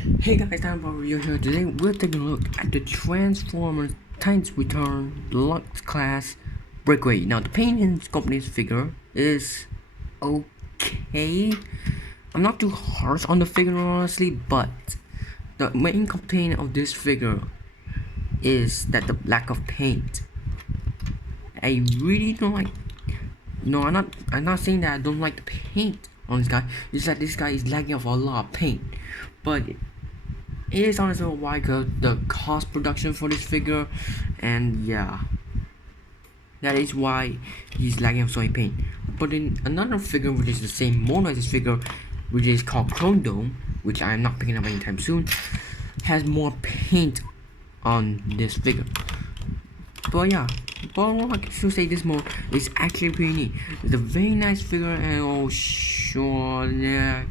Hey guys, time for review here. Today we're taking a look at the Transformers Titans Return Deluxe Class Breakaway. Now the paint in this company's figure is okay. I'm not too harsh on the figure honestly, but the main complaint of this figure is that the lack of paint. I really don't like. No, I'm not saying that I don't like the paint on this guy. It's that this guy is lacking of a lot of paint, but it is honestly why the cost production for this figure, and yeah, that is why he's lacking of so much paint. But in another figure which is the same model as this figure, which is called Chrome Dome, which I am not picking up anytime soon, has more paint on this figure. But yeah, but I should say this mode is actually pretty neat. It's a very nice figure, and oh sure, yeah,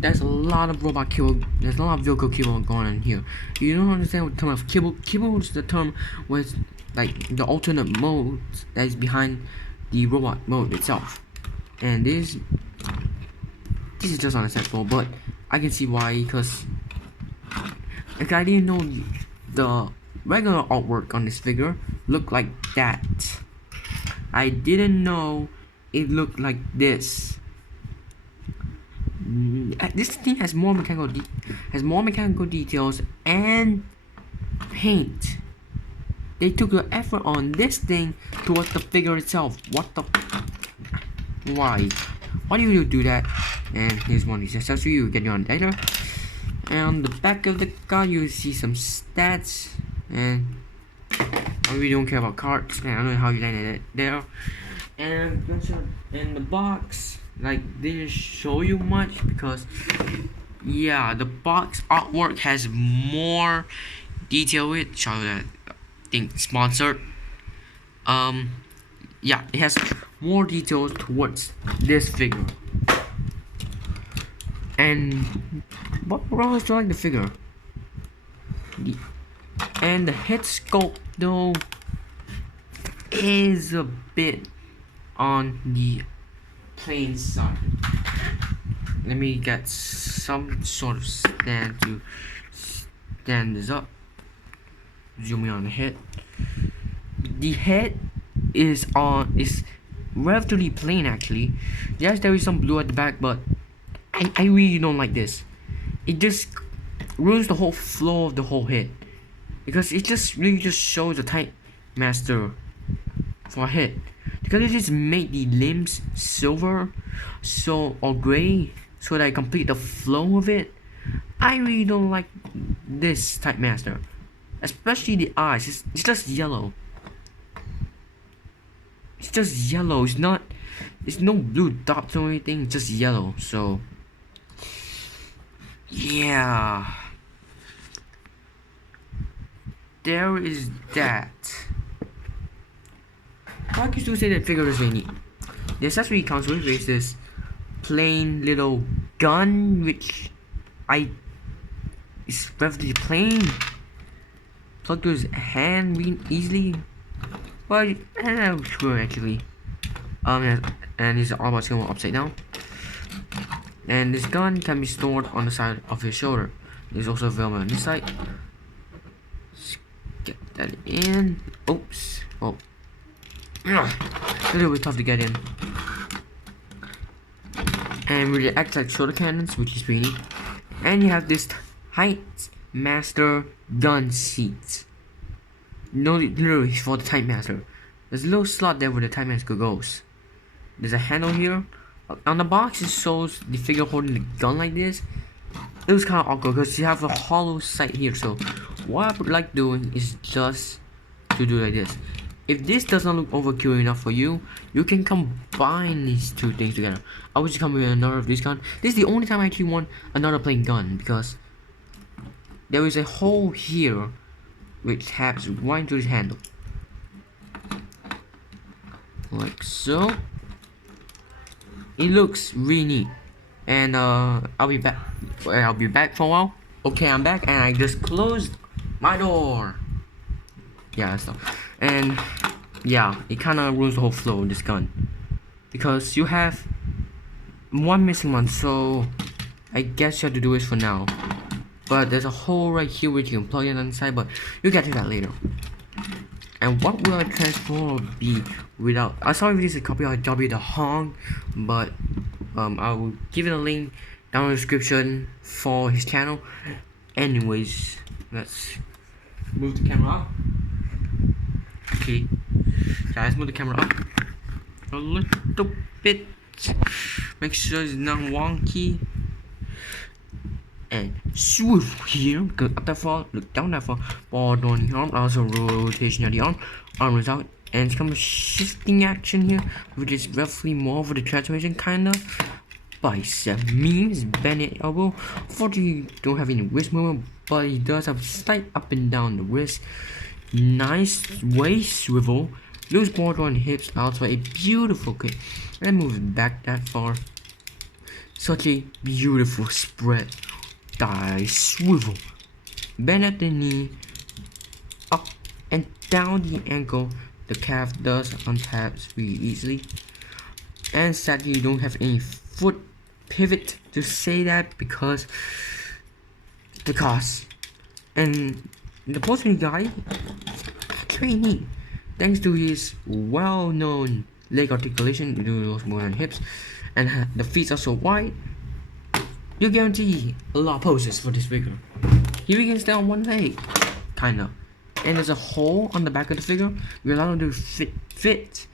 there's a lot of robot kibble. There's a lot of vehicle kibble going on here. You don't understand what the term of kibble. Kibble is the term with like the alternate mode that is behind the robot mode itself, and this is just unacceptable. But I can see why, because like I didn't know the regular artwork on this figure looked like that. I didn't know it looked like this. This thing has more mechanical details and paint. They took the effort on this thing towards the figure itself. What the? Why? Why do you do that? And here's one of these accessories you get on later. And on the back of the car, you see some stats. And I really don't care about cards. Man, I don't know how you landed it there. And in the box, like didn't show you much because yeah, the box artwork has more detail with show that I think sponsored. Yeah, it has more details towards this figure. And what else do you like the figure? And the head sculpt though is a bit on the plain side. Let me get some sort of stand to stand this up. Zooming on the head. The head is relatively plain actually. Yes, there is some blue at the back, but I really don't like this. It just ruins the whole flow of the whole head, because it just really just shows the type master for a head. Because it just made the limbs silver or gray so that I complete the flow of it. I really don't like this type master, especially the eyes. It's just yellow. It's just yellow. It's no blue dots or anything. It's just yellow. So yeah, there is that. I can still say that figure is really neat. The accessory comes with is this plain little gun, which is relatively plain. Plug to his hand easily. Well, sure actually. And it's all about going upside down. And this gun can be stored on the side of his shoulder. There's also available on this side. Let's get that in. Oops. Oh. A little bit tough to get in. And really acts like shoulder cannons, which is pretty neat. And you have this Height Master gun seat. No, literally for the Type Master. There's a little slot there where the Type Master goes. There's a handle here. On the box it shows the figure holding the gun like this. It was kind of awkward because you have a hollow sight here. So what I would like doing is just to do like this. If this doesn't look overkill enough for you, you can combine these two things together. I would just come with another of this gun. This is the only time I actually want another plain gun, because there is a hole here which taps right into this handle. Like so. It looks really neat. And I'll be back for a while. Okay, I'm back and I just closed my door. Yeah, that's stuff. And yeah, it kind of ruins the whole flow of this gun, because you have one missing one, so I guess you have to do this for now. but there's a hole right here which you can plug it inside, but you'll get to that later. And what will a transformer be without? I saw if this is a copy of W the Hong, but I will give it a link down in the description for his channel. Anyways, let's move the camera up. Okay, guys, move the camera up a little bit. Make sure it's not wonky. And swoop here, go up that far, look down that far, board on the arm, also rotation of the arm is out, and some shifting action here, which is roughly more for the transformation kinda. Bicep means bend elbow. Unfortunately, don't have any wrist movement, but he does have slight up and down the wrist. Nice waist swivel. Loose border on hips, also a beautiful kick. And move back that far. Such a beautiful spread. Thigh swivel. Bend at the knee. Up and down the ankle. The calf does untap really easily. And sadly, you don't have any foot pivot to say that because the cost. And the postman guy, very neat. Thanks to his well-known leg articulation, you do those more than hips, and the feet are so wide, you guarantee a lot of poses for this figure. Here we can stand on one leg, kinda. And there's a hole on the back of the figure. We're allowed to fit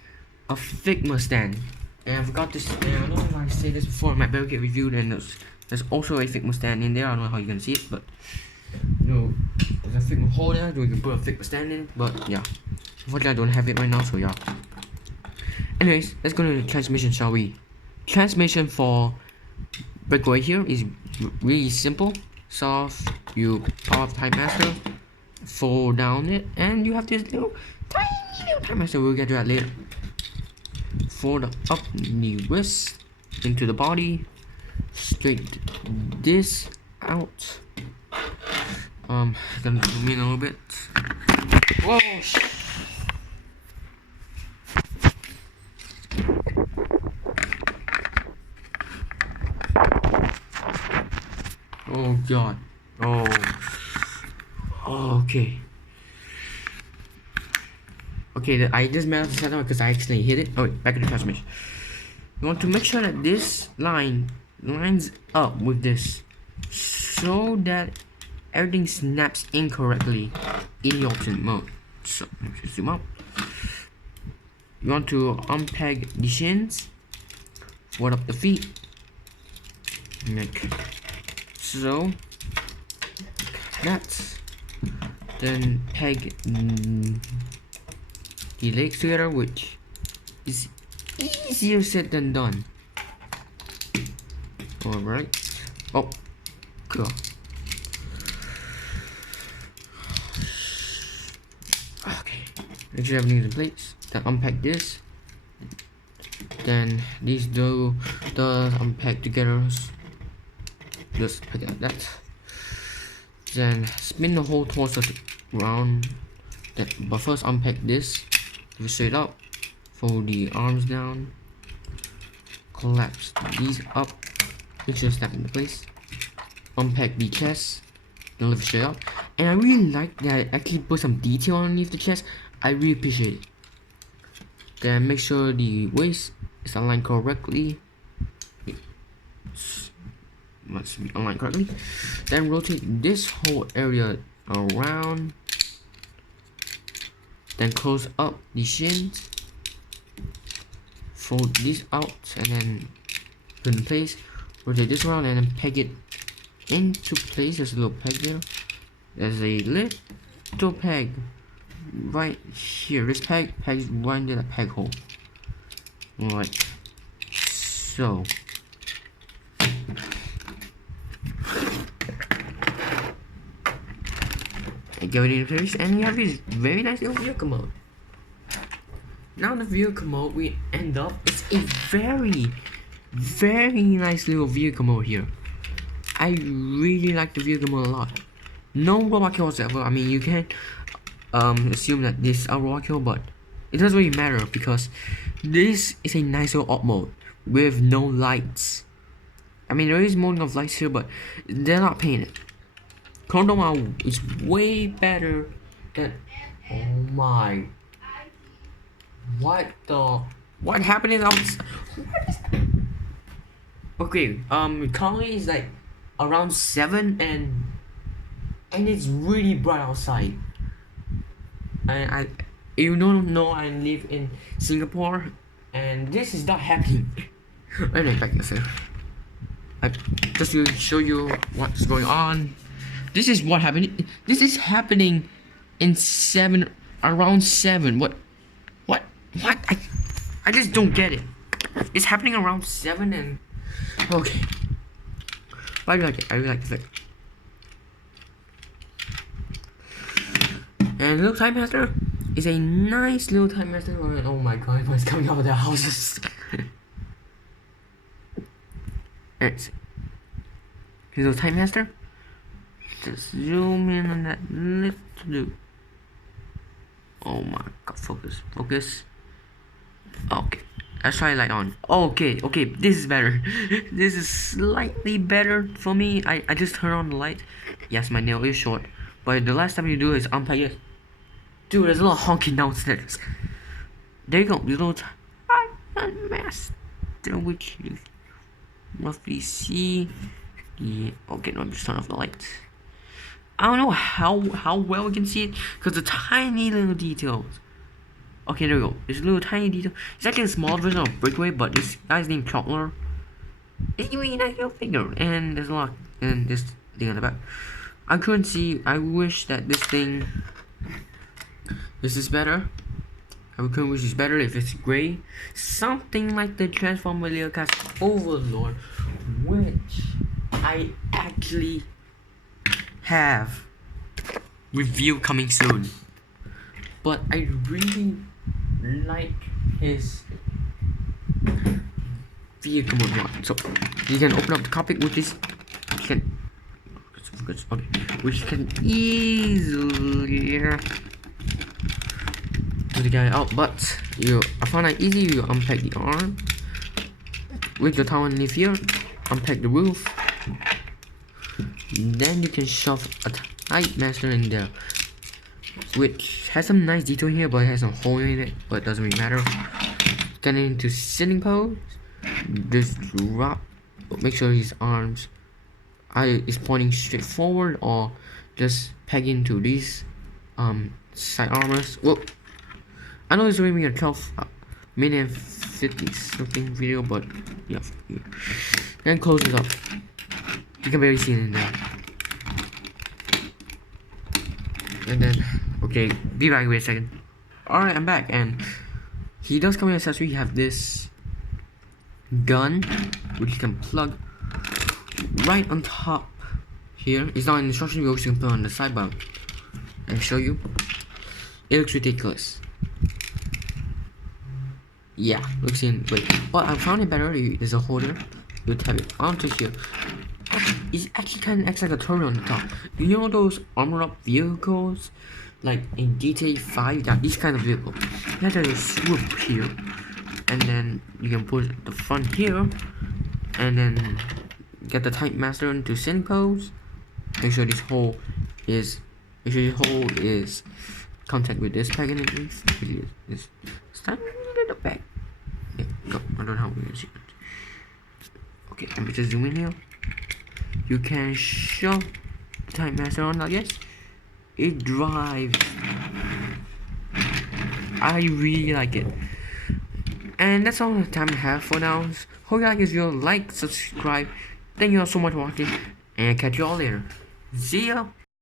a Figma stand. And I forgot to say, I don't know if I said this before in my Barricade review, and there's also a Figma stand in there. I don't know how you're gonna see it, but you know, there's a Figma hole there, so we can put a Figma stand in. But yeah, unfortunately I don't have it right now, so yeah. Anyways, let's go to the transmission, shall we? Transmission for Breakaway here is really simple. Soft, you power off Time Master, fold down it, and you have this tiny little Time Master. We'll get to that later. Fold up the wrist into the body, straight this out. Gonna zoom in a little bit. Whoa! Oh god. Okay. Okay, I just managed to set up because I actually hit it. Oh, back to the transmission. You want to make sure that this line lines up with this, so that everything snaps incorrectly in the alternate mode. So let's just zoom out. You want to unpeg the shins, fold up the feet, like so. That. Then peg the legs together, which is easier said than done. Alright. Oh, cool. Okay. Make sure everything's in place. Then unpack this. Then these do unpack together. Just pack it like that. Then spin the whole torso around. But first unpack this. Give it straight up. Fold the arms down. Collapse these up. Make sure to snap into place. Unpack the chest. Then lift it straight up. And I really like that I actually put some detail underneath the chest. I really appreciate it. Then make sure the waist is aligned correctly. Must be aligned correctly. Then rotate this whole area around. Then close up the shins. Fold these out and then put in place. Rotate this around and then peg it into place. There's a little peg there. There's a little peg right here. This peg pegs right into the peg hole. Like so. Go into place, and you have this very nice little vehicle mode. Now the vehicle mode we end up, it's a very nice little vehicle mode here. I really like the vehicle mode a lot. No robot kill whatsoever. I mean, you can assume that this is a robot kill, but it doesn't really matter because this is a nice little op mode with no lights. I mean, there is molding of lights here, but they're not painted. Condom is way better than. Oh my. What the? What happened is okay, currently is like around 7 and it's really bright outside. I you don't know I live in Singapore and this is not happening. Anyway, back here. Just to show you what's going on. This is what happened. This is happening in around 7. What? I just don't get it. It's happening around 7 and okay. I really like it. I really like this. And little time master is a nice little time master. Oh my god, what's coming out of their houses? Here's little time master. Just zoom in on that little dude. Oh my god, focus. Okay, let's try light on. Okay, this is better. This is slightly better for me. I just turn on the light. Yes, my nail is short, but the last time you do is unplug it. Dude, there's a lot of honking downstairs. There you go, little time master, which you roughly see. Yeah, okay, no, I'm just turn off the lights. I don't know how well we can see it because the tiny little details. Okay, there we go. It's a little tiny detail. It's actually a small version of Breakaway, but this guy's named Chocolate. It's a really nice little figure, and there's a lot, and this thing on the back. I couldn't see. I wish that this is better. I couldn't wish it's better if it's gray, something like the Transformer Leocast Overlord, which I actually have review coming soon. But I really like his vehicle mode. So you can open up the cockpit with this. Which can easily do the guy out. But I found that easy. You unpack the arm with the towel underneath here. Unpack the roof. Then you can shove a tight master in there, which has some nice detail here, but it has some hole in it, but it doesn't really matter. Get into sitting pose. Just drop. Make sure his arms is pointing straight forward, or just peg into these side armors. Well, I know it's only a 12 minute 50 something video, but yeah. Then close it up. You can barely see it in there. And then, okay, be back, wait a second. Alright, I'm back, and he does come with an accessory. You have this gun, which you can plug right on top here. It's not an instruction, you can put on the sidebar and show you. It looks ridiculous. Yeah, looks in, wait, but I found it better. There's a holder. You tap it onto here. It actually kind of acts like a turret on the top. Do you know those armored up vehicles, like in GTA 5? That these kind of vehicles. You have to swoop here, and then you can put the front here, and then get the type master into sitting pose. Make sure this hole is contact with this peg underneath. This stand in the back. Yeah, go. I don't know how we're see it. Okay, let me just zoom in here. You can shove the time master on, I guess. It drives. I really like it. And that's all the time I have for now. Hope you like this video. Like, subscribe. Thank you all so much for watching. And catch you all later. See ya.